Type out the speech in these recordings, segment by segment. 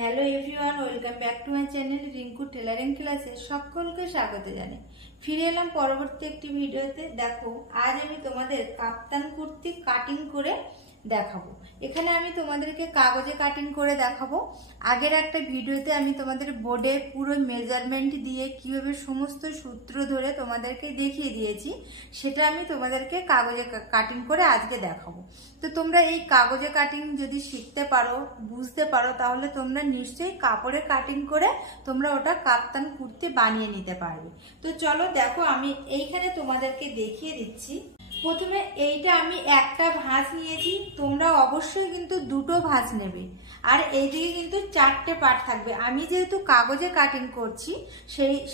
Hello everyone, welcome back to my channel Rinku tailoring ক্লাসে সকলকে স্বাগত জানাই। ফিরে এলাম পরবর্তী একটি ভিডিওতে। দেখো, আজ আমি তোমাদের কাপ্তান কুর্তি কাটিং করে দেখাবো। এখানে আমি তোমাদেরকে কাগজে কাটিং করে দেখাবো। আগের একটা ভিডিওতে আমি তোমাদের বোর্ডে পুরো মেজারমেন্ট দিয়ে কিভাবে সমস্ত সূত্র ধরে তোমাদেরকে দেখিয়ে দিয়েছি, সেটা আমি তোমাদেরকে কাগজে কাটিং করে আজকে দেখাবো। তো তোমরা এই কাগজে কাটিং যদি শিখতে পারো, বুঝতে পারো, তাহলে তোমরা নিশ্চয়ই কাপড়ে কাটিং করে তোমরা ওটা কাপ্তান কুর্তি বানিয়ে নিতে পারবে। তো চলো দেখো, আমি এইখানে তোমাদেরকে দেখিয়ে দিচ্ছি। প্রথমে এইটা আমি একটা ভাঁজ নিয়েছি, তোমরা অবশ্যই কিন্তু দুটো ভাঁজ নেবে। আর এইদিকে কিন্তু চারটে পার্ট থাকবে। আমি যেহেতু কাগজে কাটিং করছি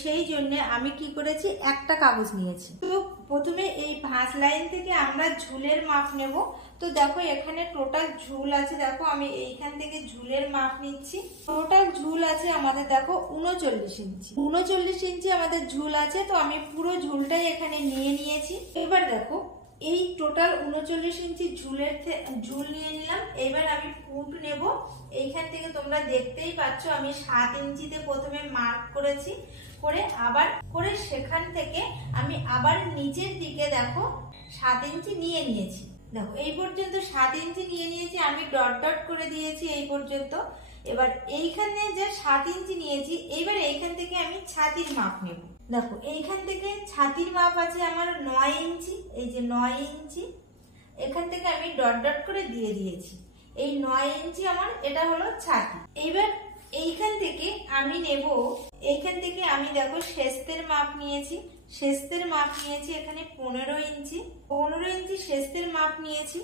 সেই জন্য আমি কি করেছি, একটা কাগজ নিয়েছি। তো প্রথমে এই ভাঁজ লাইন থেকে আমরা ঝুলের মাপ নেব। তো দেখো, এখানে টোটাল ঝুল আছে, দেখো আমি এইখান থেকে ঝুলের মাপ নিচ্ছি। টোটাল ঝুল আছে আমাদের দেখো 39 ইঞ্চি। 39 ইঞ্চি আমাদের ঝুল আছে। তো আমি পুরো ঝুলটাই এখানে নিয়ে নিয়েছি। এবার দেখো, এই টোটাল 39 ইঞ্চি ঝুল নিয়ে নিলাম। এবার আমি পুঁট নেব। এইখান থেকে তোমরা দেখতেই পাচ্ছ আমি 7 ইঞ্চিতে প্রথমে মার্ক করেছি, করে সেখান থেকে আমি আবার নিচের দিকে দেখো 7 ইঞ্চি নিয়ে নিয়েছি। দেখো এই পর্যন্ত 7 ইঞ্চি নিয়ে নিয়েছি, আমি ডট ডট করে দিয়েছি এই পর্যন্ত। এবার এইখানে যে 7 ইঞ্চি নিয়েছি, এবার এইখান থেকে আমি ছাতির মাপ নেব। দেখো এইখান থেকে ছাতির মাপ আছে আমার 9 ইঞ্চি। এই যে 9 ইঞ্চি, এখান থেকে আমি ডট ডট করে দিয়ে দিয়েছি। এই 9 ইঞ্চি আমার এটা হলো ছাতি। এবার এইখান থেকে আমি নেব, এইখান থেকে আমি দেখো শেস্তের মাপ নিয়েছি। শেস্তের মাপ নিয়েছি এখানে 15 ইঞ্চি। 15 ইঞ্চি শেস্তের মাপ নিয়েছি।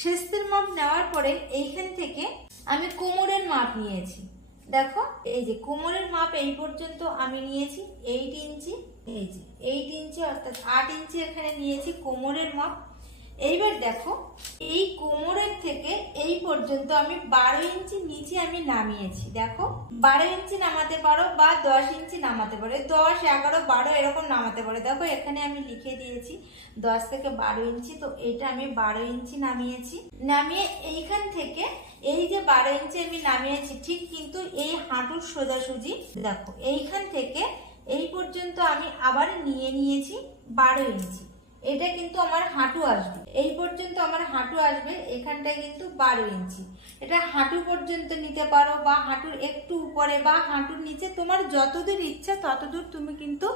শেস্তের মাপ নেওয়ার পরে এইখান থেকে আমি কোমরের মাপ নিয়েছি। দেখো এই যে কোমরের মাপ এই পর্যন্ত আমি নিয়েছি 8 ইঞ্চি। এই যে 8 ইঞ্চি অর্থাৎ 8 ইঞ্চি এখানে নিয়েছি কোমরের মাপ। এইবার দেখো, এই কোমরের থেকে এই পর্যন্ত আমি 12 ইঞ্চি নিচে আমি নামিয়েছি। দেখো 12 ইঞ্চি নামাতে পারো বা 10 ইঞ্চি নামাতে পারো, 10, 11, 12 এরকম নামাতে পারো। দেখো এখানে আমি লিখে দিয়েছি 10 থেকে 12 ইঞ্চি। তো এটা আমি 12 ইঞ্চি নামিয়েছি। নামিয়ে এইখান থেকে এই যে 12 ইঞ্চি আমি নামিয়েছি, ঠিক কিন্তু এই হাঁটুর সোজাসুজি দেখো এইখান থেকে এই পর্যন্ত আমি আবার নিয়ে নিয়েছি 12 ইঞ্চি। এটা কিন্তু আমার হাঁটু আসবে, এই পর্যন্ত আমার হাঁটু আসবে। এখানটায় কিন্তু 12 ইঞ্চি। এটা হাঁটু পর্যন্ত নিতে পারো বা হাঁটুর একটু উপরে বা হাঁটুর নিচে, তোমার যতদূর ইচ্ছা ততদূর তুমি কিন্তু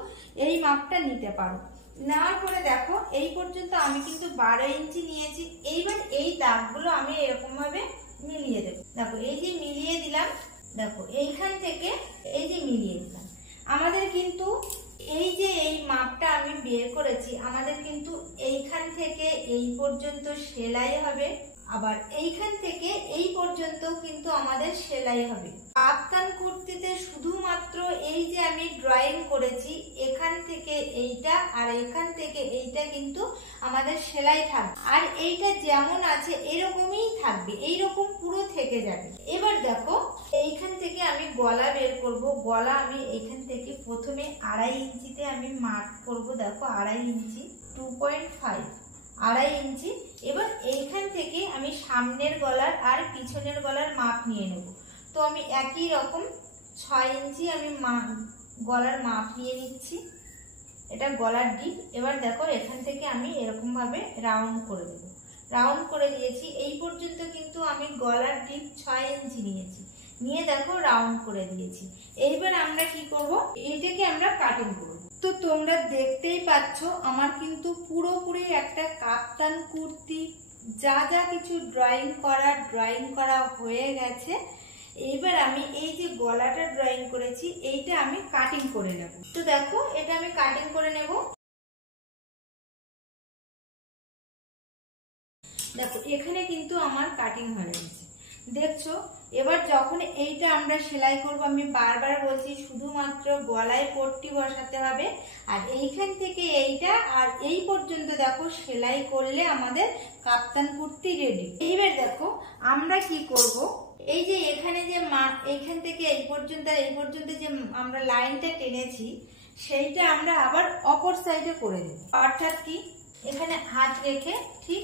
এই মাপটা নিতে পারো। নেওয়ার পরে দেখো এই পর্যন্ত আমি কিন্তু 12 ইঞ্চি নিয়েছি। এইবার এই দাগগুলো আমি এরকম ভাবে মিলিয়ে দেবো। দেখো এই যে মিলিয়ে দিলাম, দেখো এইখান থেকে এই যে মিলিয়ে দিলাম। আমাদের কিন্তু এই যে এই মাপটা আমি বের করেছি, আমাদের কিন্তু এইখান থেকে এই পর্যন্ত সেলাই হবে, আবার এইখান থেকে এই পর্যন্ত কিন্তু আমাদের সেলাই হবে। কাপ্তান কুর্তিতে শুধুমাত্র এই যে আমি ড্রয়িং করেছি, এখান থেকে এইটা আর এখান থেকে এইটা কিন্তু আমাদের সেলাই থাকবে। আর এইটা যেমন আছে এরকমই থাকবে, এইরকম পুরো থেকে যাবে। এবার দেখো এইখান থেকে আমি গলা বের করব। গলা আমি এইখান থেকে প্রথমে 2.5 ইঞ্চিতে আমি মার্ক করব। দেখো 2.5 ইঞ্চি, 2.5, 2.5 ইঞ্চি। এবার এইখান থেকে আমি সামনের গলার আর পিছনের গলার মাপ নিয়ে নেব। তো আমি একই রকম 6 ইঞ্চি আমি গলার মাপ নিয়ে নিচ্ছি। এটা গলার ডিপ। এবার দেখো এখান থেকে আমি এরকম ভাবে রাউন্ড করে দেব। রাউন্ড করে দিয়েছি। এই পর্যন্ত কিন্তু আমি গলার ডিপ 6 ইঞ্চি নিয়েছি, নিয়ে দেখো রাউন্ড করে দিয়েছি। এইবার আমরা কি করব, এইটাকে আমরা কাটিং করব। তো তোমরা দেখতেই পাচ্ছ আমার কিন্তু পুরোপুরি একটা কাপ্তান কুর্তি যা যা কিছু ড্রয়িং করা হয়ে গেছে। এইবার আমি এই যে গলাটা ড্রয়িং করেছি এইটা আমি কাটিং করে নেব। তো দেখো এটা আমি কাটিং করে নেব। দেখো এখানে কিন্তু আমার কাটিং হয়ে গেছে, দেখছো। এবার যখন এইটা আমরা সেলাই করব, আমি বারবার বলছি শুধুমাত্র গলায় পট্টি বসাতে হবে, আর এইখান থেকে এইটা আর এই পর্যন্ত দেখো সেলাই করলে আমাদের কাপ্তান কুর্তি রেডি। এইবার দেখো আমরা কি করব, এই যে এখানে যে এইখান থেকে এই পর্যন্ত যে আমরা লাইনটা টেনেছি, সেইটা আমরা আবার অপর সাইডে করে দেব। অর্থাৎ কি, এখানে হাত রেখে ঠিক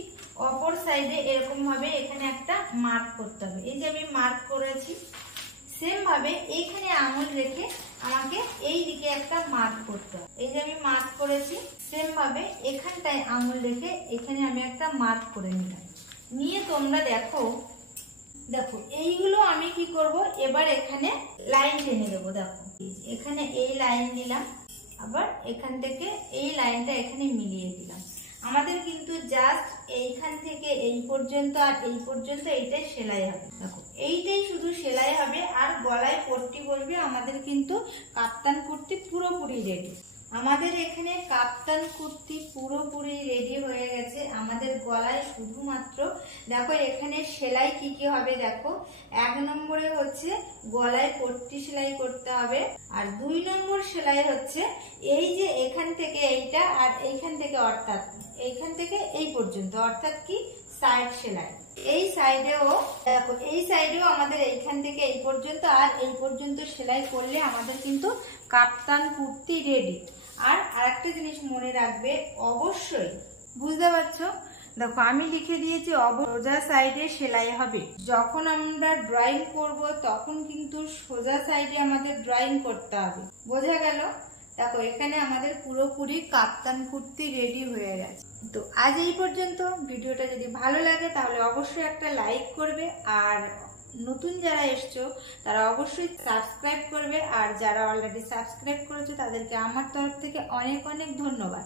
অপর সাইডে এরকম ভাবে এখানে একটা মার্ক করতে হবে। এই যে আমি মার্ক করেছি, সেম ভাবে ভাবে এইখানে আঙুল রেখে আমাকে এই দিকে একটা মার্ক করতে হবে। এই যে আমি মার্ক করেছি, সেম ভাবে এখানটায় আঙুল রেখে এখানে আমি একটা মার্ক করে নিলাম। নিয়ে তোমরা দেখো এইগুলো আমি কি করব, এবার এখানে লাইন টেনে দেবো। দেখো এখানে এই লাইন দিলাম, আবার এখান থেকে এই লাইনটা এখানে মিলিয়ে দিলাম। আমাদের কিন্তু জাস্ট এইখান থেকে এই পর্যন্ত আর এই পর্যন্ত এইটাই সেলাই হবে। দেখো এইটাই শুধু সেলাই হবে, আর গলায় পট্টি বসবে। আমাদের কিন্তু কাপ্তান কুর্তি পুরোপুরি রেডি। আমাদের এখানে কাপ্তান কুর্তি পুরোপুরি রেডি হয়ে গেছে। আমাদের গলায় শুধুমাত্র দেখো এখানে সেলাই কি কি হবে। দেখো 1 নম্বরে হচ্ছে গলায় পট্টি সেলাই করতে হবে, আর 2 নম্বর সেলাই হচ্ছে এই যে এখান থেকে এইটা আর এইখান থেকে, অর্থাৎ এইখান থেকে এই পর্যন্ত, অর্থাৎ কি সাইড সেলাই। এই সাইডেও দেখো, এই সাইডেও আমাদের এইখান থেকে এই পর্যন্ত আর এই পর্যন্ত সেলাই করলে আমাদের কিন্তু কাপ্তান কুর্তি রেডি। আর আরেকটা জিনিস মনে রাখবে, অবশ্যই বুঝতে পারছো, দেখো আমি লিখে দিয়েছি সোজা সাইডে সেলাই হবে। যখন আমরা ড্রয়িং করব তখন কিন্তু সোজা সাইডে আমাদের ড্রয়িং করতে হবে। বোঝা গেল? দেখো এখানে আমাদের পুরোপুরি কাপ্তান কুর্তি রেডি হয়ে গেছে। তো আজ এই পর্যন্ত। ভিডিওটা যদি ভালো লাগে তাহলে অবশ্যই একটা লাইক করবে, আর নতুন যারা এসছো তারা অবশ্যই সাবস্ক্রাইব করবে, আর যারা অলরেডি সাবস্ক্রাইব করেছো তাদেরকে আমার তরফ থেকে অনেক অনেক ধন্যবাদ।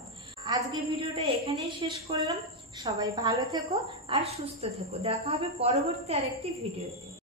আজকে ভিডিওটা এখানেই শেষ করলাম। সবাই ভালো থেকো আর সুস্থ থেকো। দেখা হবে পরবর্তী আরেকটি ভিডিওতে।